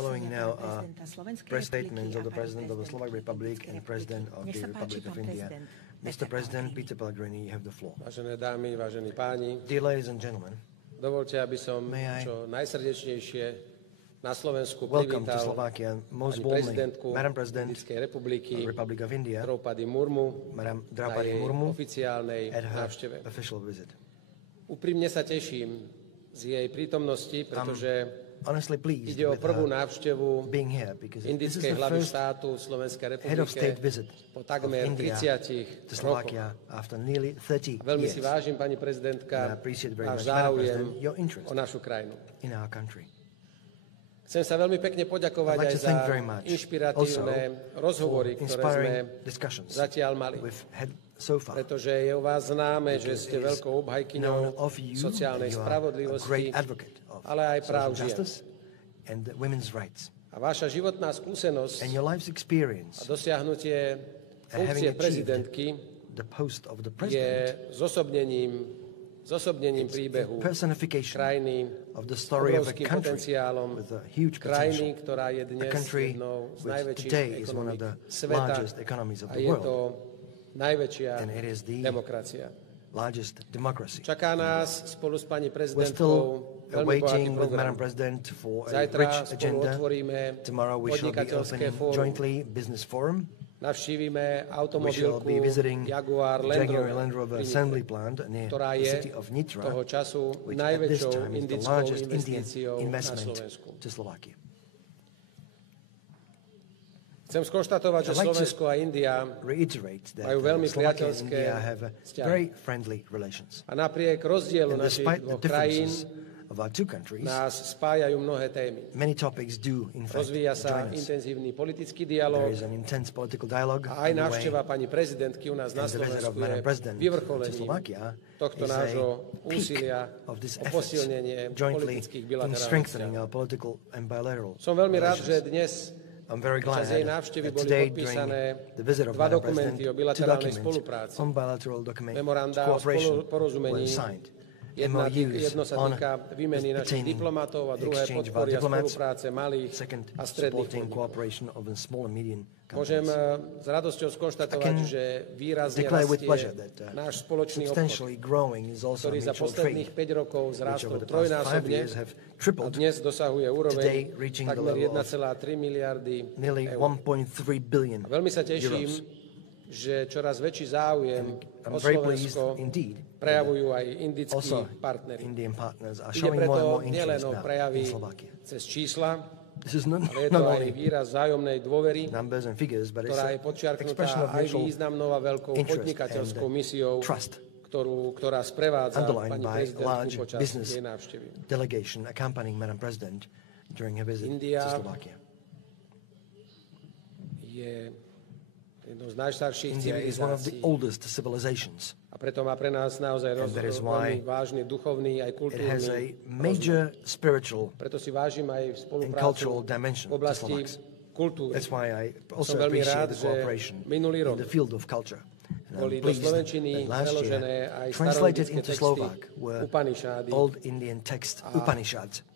Following now are prezidenta Slovenskej press republiky statements of a the President of the Slovak Republic and President of Nech the sa páči, Republic of pán India. prezident Mr. President Peter Pellegrini, you have the floor. Vážené dámy, vážení páni, Dear ladies and gentlemen, dovolte, aby som May I čo najsrdečnejšie na Slovensku welcome to privítal Slovakia most pani warmly prezidentku Madam President Indickej republiky of the Republic of India, Draupadi Murmu Madam na Draupadi jej Murmu, oficiálnej at her návšteve. official visit. Úprimne sa teším z jej prítomnosti, pretože Honestly pleased ide o with prvú her návštevu being here because this is indickej the hlavy first štátu v Slovenskej head of state republike visit po of takmer India 30 to rokoch. Slovakia after nearly 30 Veľmi years. si vážim, pani And I prezidentka, appreciate very váš much, Madam záujem President, your interest o našu krajinu. in our country. Chcem sa veľmi pekne poďakovať I'd like aj to za thank very much inšpiratívne rozhovory, for ktoré sme inspiring discussions zatiaľ mali. we've had so far. Pretože je u vás známe, že Because ste it is veľkou known obhajkyňou of you sociálnej that you are a spravodlivosti, great advocate of ale aj práv social žien. justice and women's rights. A vaša životná skúsenosť And your life's a experience dosiahnutie having funkcie achieved prezidentky the post of the je president, zosobnením príbehu personification krajiny of the s story of a obrovským country potenciálom, with a huge krajiny, potential, ktorá je a dnes country jednou z which najväčších today is one of ekonomík the sveta largest economies of a the je world, to najväčšia and it is the demokracia. largest democracy. Čaká nás spolu s pani We're still prezidentkou veľmi bohatý waiting with program. Madam President for a Zajtra rich spolu agenda. otvoríme Tomorrow we shall be podnikateľské opening fórum. jointly Business Forum. Navštívime We shall automobilku be visiting Jaguar Land Jaguar Rover, Land Rover pri Nitre, assembly plant near ktorá the je city of Nitra, toho času which at this najväčšou time is the indickou largest Indian investíciou na investment Slovensku. to Slovakia. Chcem skonštatovať, že I'd like to Slovensko a India Reiterate that majú veľmi Slovakia and priateľské India have vzťahy. very friendly relations. a napriek rozdielu And našich despite the dvoch krajín differences of our two countries, nás spájajú mnohé témy. many topics do in fact Rozvíja sa join us. intenzívny politický There dialog is an intense political dialogue a aj underway, návšteva pani prezidentky u nás na and the visit of Slovensku Madam je President to vyvrcholením Slovakia tohto is nášho a úsilia peak of this o efforts posilnenie jointly politických in bilaterálnych strengthening vzťahov. our political and bilateral Som veľmi rád, že relations. dnes I'm very glad počas jej návštevy that boli today during podpísané the visit of dva Madam dokumenty o President, two bilaterálnej documents spolupráci. on bilateral document Memoranda o cooperation porozumení. were signed. Jedno MOUs sa on týka výmeny našich pertaining diplomatov a druhé exchange of our podpory a diplomats, spolupráce malých second a stredných supporting podnikov. cooperation of the small and medium Môžem companies. s radosťou I skonštatovať, can že výrazne declare with pleasure rastie that náš spoločný obchod, substantially growing is also ktorý za mutual posledných trade, 5 rokov which zrástol over the past 5 trojnásobne years have a tripled, dnes dosahuje úroveň today reaching the takmer level of 1,3 miliardy nearly eur. 1.3 billion A veľmi sa teším, euros. že čoraz väčší záujem I'm o very pleased Slovensko indeed prejavujú aj indickí also partneri. Indian partners are Ide showing more and preto more nielen interest o now prejavy in Slovakia. cez čísla, This is not, ale je not to aj only výraz vzájomnej dôvery, numbers and figures, but it's ktorá je an podčiarknutá expression of aj mutual významnou a veľkou interest podnikateľskou and misiou, trust ktorá sprevádza underlined pani by prezidentku large počas business jej návštevy. delegation accompanying Madam President during her visit India to Slovakia. Je jednou z najstarších India is one of the civilizácií oldest civilizations. a preto má pre nás naozaj And that is why veľmi vážny duchovný aj It has kultúrny a major spiritual Preto si vážim aj and spoluprácu cultural dimension v to oblasti Slovaks. kultúry. That's why I also Som veľmi appreciate rád, the že cooperation minulý in rok the field of culture. And boli I'm do pleased slovenčiny that last preložené year, aj translated staroindické into texty Slovak, were Upanishády. old Indian text Upanishads.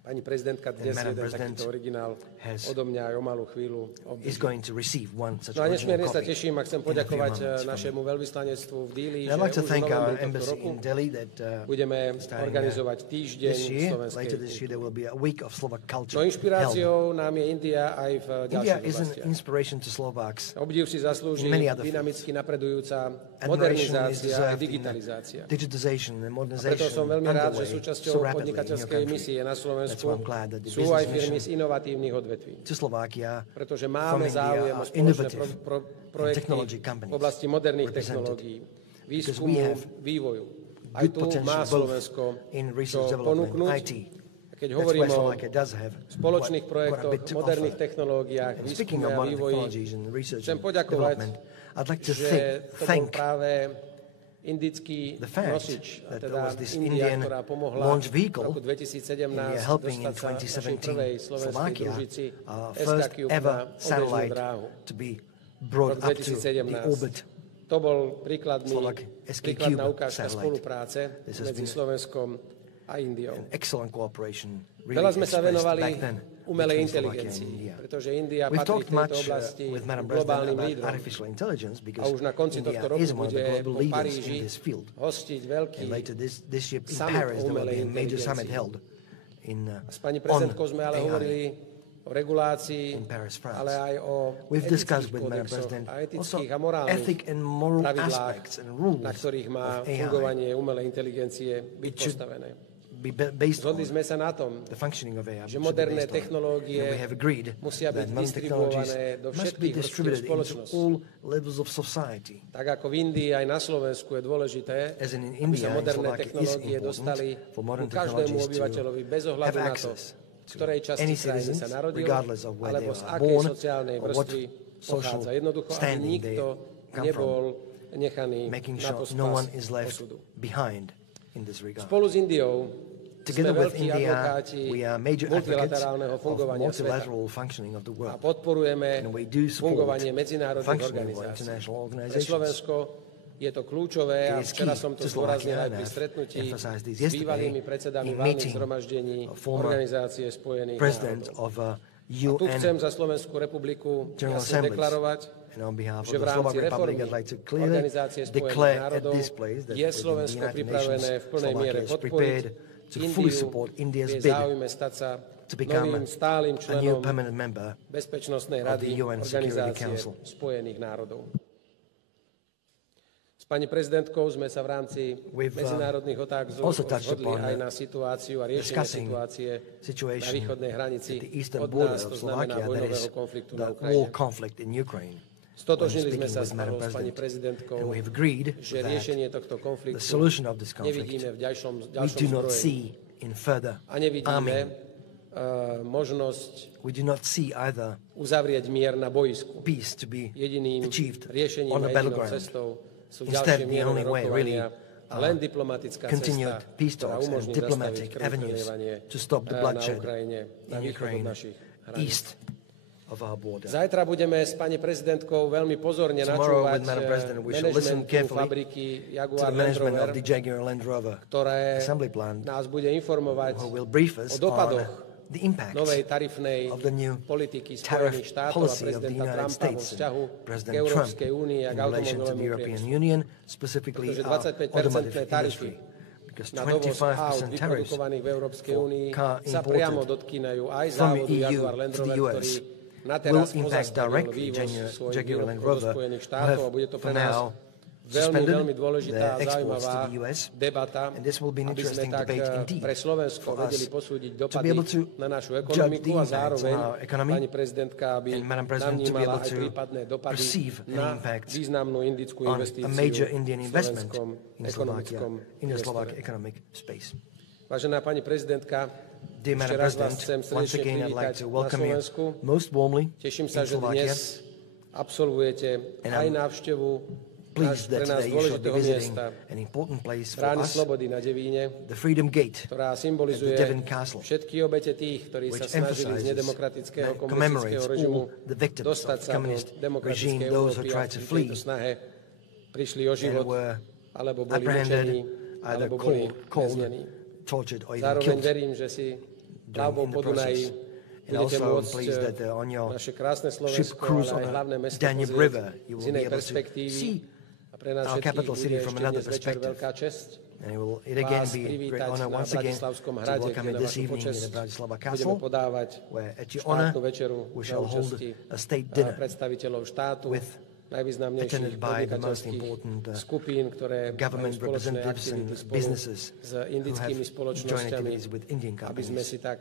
Pani prezidentka dnes Madam jeden President takýto originál has- odo mňa aj o malú chvíľu Is obdrží. going to receive one such No a original nesmierne sa copy teším a chcem in a few poďakovať moments from našemu veľvyslanectvu v Díli, And I'd like že to už v thank our novembri tohto embassy roku in Delhi that budeme starting, organizovať týždeň this year, slovenskej later this year, there will be a week of Slovak culture No held. inšpiráciou nám je India aj v India ďalších is an oblastiach. inspiration to Slovaks. Obdiv si zaslúži in many other dynamicky napredujúca Admiration is modernizácia a deserved in digitalizácia. digitization and A modernization preto som veľmi rád, že underway súčasťou so rapidly in your podnikateľskej country. misie na That's Slovensku why I'm glad that the sú aj business firmy mission z inovatívnych odvetví. to Slovakia Pretože from máme India záujem o are spoločné innovative projekty technology companies v oblasti moderných represented. technológií, Because výskumu, we have vývoju. Aj good tu potential má both Slovensko in čo research development, ponúknuť. IT. A keď That's hovorím where o Slovakia does have spoločných quite a projektoch, bit to moderných offer. technológiách, And speaking výskume of a modern vývoji, technologies and research chcem and poďakovať, development, I'd like to že to bol thank práve indický the fact nosič, a that there teda was this India, Indian ktorá pomohla launch v vehicle roku 2017 India helping in dostať sa našej 2017 prvej slovenskej Slovakia, družici first SK-Cube na ever obežnú satellite dráhu. to be Rok brought up to the 2017. orbit. To bol príkladná SK-Cube ukážka satellite. spolupráce This has medzi been Slovenskom a Indiou. Excellent cooperation. Veľa sme sa expressed venovali back then. umelej between Slovakia and inteligencii, India. pretože India We've patrí talked v tejto much oblasti with Madam globálnym President about lídrom. artificial intelligence A because už na konci India tohto roku is one of bude the global po leaders Paríži in this field. hostiť veľký And later this year in summit Paris, there will be umelej a major summit inteligencii. held S pani on prezidentkou sme ale AI. hovorili o regulácii, in Paris, France. ale aj o We've discussed etických with Madam kódexoch President a also etických a morálnych ethic and moral pravidlách, aspects and rules na ktorých má of AI. fungovanie umelej inteligencie byť should postavené. Be based on Zhodli sme sa na tom, the functioning of AI. že should be moderné based on. technológie And we have agreed musia byť that modern technologies distribuované do must be všetkých vrstiev distributed into spoločnosti. all levels of society. Tak ako v Indii aj na Slovensku je dôležité, As in aby India, sa in moderné Slovakia is technológie important dostali for modern ku každému technologies to obyvateľovi bez ohľadu have na to, access v ktorej časti any krajiny citizens, sa narodil, regardless of where alebo they z are akej born sociálnej or what vrstvy social pochádza. Jednoducho, aby standing they nikto come nebol nechaný making na sure pospas no one is left osudu. behind in this regard. Spolu s Indiou sme Together with veľkí India, advokáti we are major advocates multilaterálneho of fungovania sveta multilateral functioning of the a world. podporujeme And we do support fungovanie medzinárodných functioning of organizácií. international Pre organizations. Slovensko je to kľúčové a It is včera key som to to zdôraznil Slovakia, aj pri and I've stretnutí emphasized this s yesterday bývalými predsedami in valných meeting zhromaždení a former Organizácie spojených President národov. of A tu chcem UN za Slovenskú republiku General jasne Assemblies. deklarovať, And on behalf že of v the Slovak rámci Republic, reformy I'd like to clearly Organizácie spojených declare at národov this place that je within the Slovensko United pripravené Nations, v plnej miere Slovakia is podporiť prepared to fully Indiu support India's v jej bid záujme stať sa to become novým stálym a new členom permanent member Bezpečnostnej of the rady UN Security Organizácie Council. spojených národov. S pani prezidentkou sme sa v rámci We've, medzinárodných otázok also touched zhodli upon aj na situáciu a riešenie discussing situácie na situation východnej hranici at the eastern od border nás, of to znamená Slovakia, that vojnového is konfliktu na the Ukrajine. war conflict in Ukraine. Stotožnili sme When sa speaking with Madam s pani President, prezidentkou, and we have agreed že that riešenie tohto the konfliktu solution of this conflict nevidíme v ďalšom we do not zbrojení see in further a nevidíme arming. možnosť We do not see either uzavrieť mier na boisku. peace to be Jediným achieved riešením on a the jedinou battleground. cestou sú Instead, ďalšie the only mierové way really rokovania a len diplomatická continued cesta, peace ktorá talks and umožní diplomatic zastaviť avenues krvprelievanie to stop the na bloodshed Ukrajine, na in východ od Ukraine, našich hraníc. east of our border. Zajtra budeme s pani prezidentkou veľmi pozorne Tomorrow načúvať with Madam President, we shall listen managementu carefully fabriky to Jaguar the Land management Rover, of the Jaguar Land Rover ktoré assembly plant, nás bude informovať who will brief o us dopadoch on the impacts novej tarifnej of the new politiky tariff Spojených štátov a policy of the prezidenta United Trumpa vo States vzťahu and k President Trump Európskej únii a in k relation to the automobilovému European priemyslu. Union, specifically Pretože our 25% automotive tarify industry. Because na dovoz aut 25% tariffs vyprodukovaných v Európskej for únii car sa imported priamo dotkýnajú aj from závodu EU Jaguar Land to the Rover, US ktorý na will teraz impact pozastavil directly vývoz svojich Jaguar Land výrobkov do Rover, Spojených who štátov a have bude to pre for nás now veľmi, suspended veľmi dôležitá their a exports to zaujímavá the US, debata, and this will be an aby sme interesting tak debate indeed pre Slovensko for us vedeli posúdiť to be dopady able to na našu judge ekonomiku the a impacts zároveň on our economy, pani prezidentka, aby and Madam President to be navnímala able aj to prípadné dopady perceive an na impact významnú indickú on investíciu a major Indian v investment slovenskom in Slovakia, ekonomickom in the Slovak priestore. economic space. Vážená pani prezidentka, Dear ešte Madam raz vás President, chcem once srdečne again I'd privítať like to na welcome you Slovensku. most warmly Teším sa, in že Slovakia. dnes absolvujete And aj I'm návštevu Pleased pre that nás today you shall be dôležitého visiting miesta, an important place for Brány us, Slobody na Devíne, the Freedom Gate, ktorá symbolizuje at the Devon Castle, všetky obete tých, ktorí sa which snažili z emphasizes, nedemokratického commemorates komunistického režimu all the victims dostať of sa do communist demokratickej regime, those who Európy a tried to pri flee tejto snahe prišli o and život, were alebo boli apprehended, mučení, either alebo boli called, väznení. tortured, or even Zároveň killed. verím, že si plavbou in the po Dunaji process. And budete also I'm môcť pleased that on your naše krásne ship Slovensko, cruise ale aj on hlavné the mesto Danube pozrieť River, you z will be inej able to perspektívy. see A pre nás our všetkých capital bude city from ešte another dnes večer perspective. veľká česť And it will again vás be a great privítať honor na once again Bratislavskom to hrade, welcome kde you na this vašu evening in počesť the Bratislava budeme Castle, podávať where at your honor štátnu večeru we za shall hold účasti a state dinner predstaviteľov štátu, with najvýznamnejších attended by the most podnikateľských important skupín, ktoré majú government spoločné representatives aktivity and spolu businesses s who indickými have joint spoločnosťami, activities with Indian aby sme companies, si tak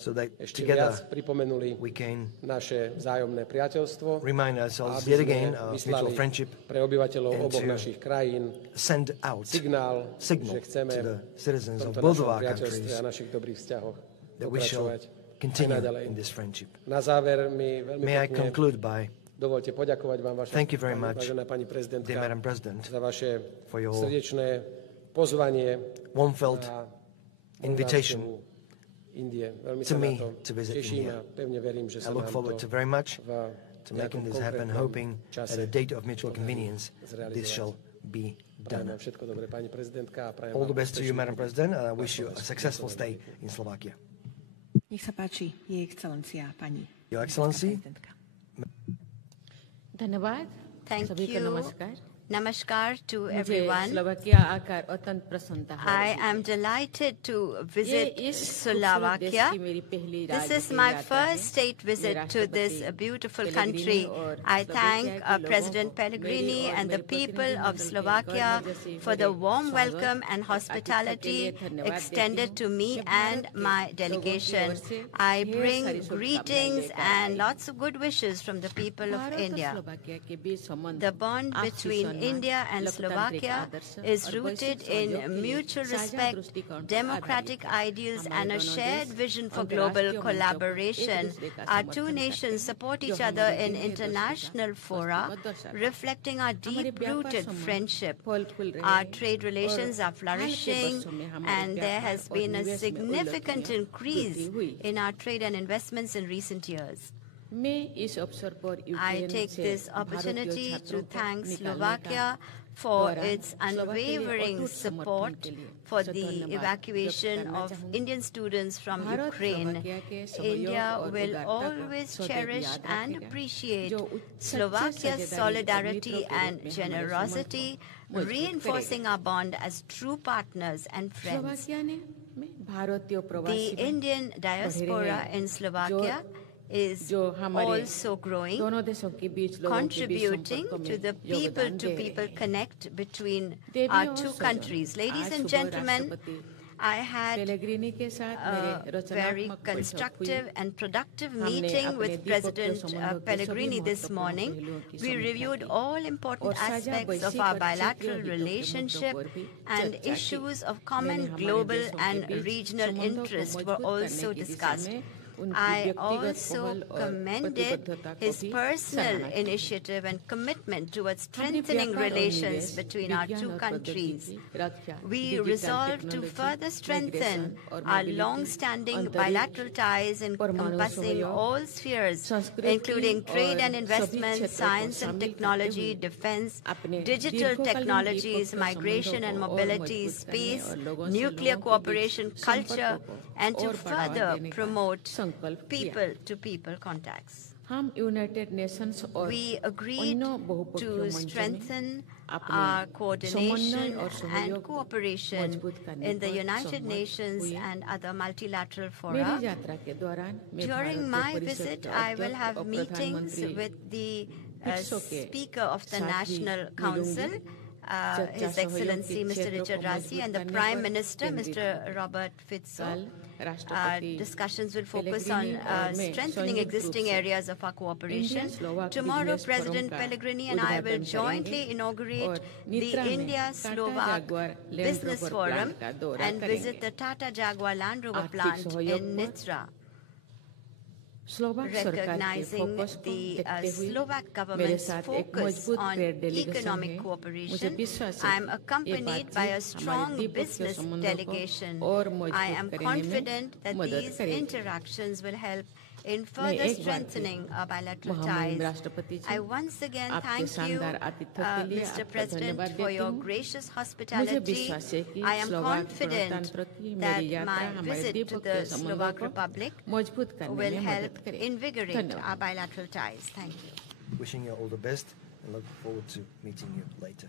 so that ešte together viac pripomenuli we can naše vzájomné priateľstvo remind a ourselves aby yet sme again our mutual vyslali friendship, pre obyvateľov and oboch to našich krajín send out signál, signal že chceme to the v citizens of tomto both našom of our priateľstve countries a našich dobrých vzťahoch that we shall pokračovať aj continue naďalej. in this friendship. Na záver mi veľmi May I pekne conclude by dovolte poďakovať vám, Thank you very much, vážená pani prezidentka, dear Madam President, za vaše for your srdečné pozvanie warm-felt na invitation návštevu Indie. Veľmi to sa na me to to visit teším India. a pevne verím, že I sa look nám forward to to very much v to making nejakom this happen, konkrétnom hoping čase at a date of mutual convenience zrealizovať. this shall be Prajem done. vám všetko dobré, pani prezidentka, a prajem All vám the best to you, úspešný Madam pobyt President, and I na wish you a Slovensku. successful stay in Slovakia. Nech sa páči, Jej excelencia, pani Your Excellency, prezidentka. धन्यवाद Thank सभी को you. नमस्कार Namaskar to मुझे everyone. Slovakia आकर अत्यंत प्रसन्नता है I am delighted to visit ये इस खूबसूरत देश Slovakia. की मेरी पहली This is राजनीतिक my यात्रा first है। state visit मैं to this राष्ट्रपति beautiful पेलेग्रिनी country. और I स्लोवाकिया thank के लोगों President को Pellegrini मेरी और and the मेरे people प्रतिनिधिमंडल of के Slovakia गवर्नर जैसे for the मेरे warm स्वागत, welcome and आतिथ्य के hospitality लिए धन्यवाद extended देती to हूँ। me मैं and भारत के my लोगों की delegation. ओर से I ढेर bring सारी शुभकामनाएं greetings लेकर and आई। lots of good wishes from the people of Bharat और India. स्लोवाकिया के बीच संबंध The bond आपसी between सम्मान, India and लोकतांत्रिक Slovakia आदर्श is और rooted वैश्विक सहयोग in के लिए mutual साझा respect, दृष्टिकोण पर democratic आधारित है। ideals, हमारे and a दोनों shared देश vision for अंतर्राष्ट्रीय global मंचों पर collaboration. एक दूसरे का Our समर्थन two करते nations हैं, support जो each हमारी other in गहरी international दोस्ती का fora, वस्तुगत दर्शाता है। reflecting our हमारे व्यापार deep-rooted संबंध friendship. फल-फूल रहे Our हैं trade relations और are हाल के flourishing, वर्षों में हमारे and there व्यापार has और been a निवेश में significant उल्लेखनीय increase वृद्धि हुई। in our trade and investments in recent years. मैं इस अवसर पर I यूक्रेन take से this भारतीय opportunity छात्रों to को thank निकालने Slovakia का for दौरान its स्लोवाकिया के लिए unwavering अटूट समर्थन support के लिए for सधन्यवाद the व्यक्त evacuation करना of चाहूंगी। Indian students from Bharat Ukraine. Slovakia के सहयोग India और will उदारता को always सदैव cherish याद and रखेगा, appreciate जो सच्चे Slovakia's साझेदारी और solidarity मित्रों के and रूप में हमारे generosity, संबंध को मजबूत reinforcing करेगा। our bond as true partners and friends. Slovakia ने में भारतीय The प्रवासी में Indian बढ़े diaspora हैं, in Slovakia is जो हमारे also growing, दोनों देशों के बीच लोगों के बीच contributing संपर्क to में the योगदान दे people-to-people रहे हैं। connect between देवी our और two सजन, countries. Ladies आज and सुबह gentlemen, राष्ट्रपति I had पेलेग्रिनी के साथ a मेरे very रचनात्मक बैठक हुई। constructive and productive हमने meeting अपने with द्विपक्षीय President संबंधों के Pellegrini सभी this महत्वपूर्ण morning. पहलुओं की We समीक्षा reviewed की all important और साझा aspects of वैश्विक our और bilateral क्षेत्रीय हितों के relationship, मुद्दों पर भी and चर्चा की। issues of मैंने common हमारे global देशों के and बीच regional संबंधों को interest were मजबूत करने also की दिशा discussed. में उनकी I व्यक्तिगत also पहल और commended प्रतिबद्धता को his भी personal सराहना की। initiative and commitment towards हमने strengthening व्यापार और relations निवेश, between our विज्ञान two और countries. प्रौद्योगिकी, रक्षा, We digital resolved to technology, further strengthen migration और our मोबिलिटी, long-standing अंतरिक्ष, bilateral ties परमाणु encompassing सहयोग, all spheres, संस्कृति including trade और and सभी investment, क्षेत्रों को science and शामिल करते technology, हुए defense, अपने digital दीर्घकालीन technologies, द्विपक्षीय migration and संबंधों को और mobility, मजबूत करने space, और लोगों से nuclear लोगों के बीच cooperation, culture, संपर्कों को and to और बढ़ावा further देने का promote संकल्प किया। people-to-people contacts. हम यूनाइटेड नेशंस और We agreed अन्य बहुपक्षीय to मंचों में strengthen अपने our समन्वय coordination और सहयोग and को cooperation मजबूत करने in the पर United सहमत Nations हुए। and other multilateral मेरी fora. यात्रा के दौरान मैं During भारतीय my परिषद visit, के I will अध्यक्ष have और meetings प्रधानमंत्री with the फिट्सो के Speaker of the साथ भी National मिलूंगी। Council, चर्चा His सहयोग Excellency के Mr. क्षेत्रों Richard को Razi, मजबूत and the करने Prime पर Minister केंद्रित Mr. होगी। Robert Fico. कल राष्ट्रपति Discussions will focus on Pellegrini और मैं strengthening संयुक्त रूप existing से areas of our cooperation. India-Slovak Tomorrow, Business Forum President का Pellegrini and I will उद्घाटन jointly करेंगे inaugurate और the नित्रा में India-Slovak Tata Jaguar land Business rover Forum plant का दौरा and visit करेंगे। the Tata Jaguar Land Rover आर्थिक plant सहयोग in पर Nitra. स्लोवाक सरकार के Recognizing फोकस को the देखते हुए Slovak मेरे government's साथ एक focus मजबूत on ट्रेड डेलीगेशन economic है। मुझे cooperation, विश्वास I है am कि ये accompanied by a बातचीत strong हमारे द्विपक्षीय business संबंधों को delegation. और I मजबूत am करने confident में that मदद these करेगी। interactions will help in मैं further एक बार फिर strengthening our bilateral महामहिम ties. राष्ट्रपति जी I once again आपके thank you, शानदार आतिथ्य के लिए Mr. आपका President, धन्यवाद for देती your हूँ। gracious मुझे hospitality. विश्वास है कि I am स्लोवाक confident गणतंत्र की that मेरी यात्रा my हमारे visit to द्विपक्षीय the संबंधों Slovak को Republic मजबूत करने will में help मदद करेगी। invigorate धन्यवाद। our bilateral ties. Thank you. Wishing you all the best and look forward to meeting you later.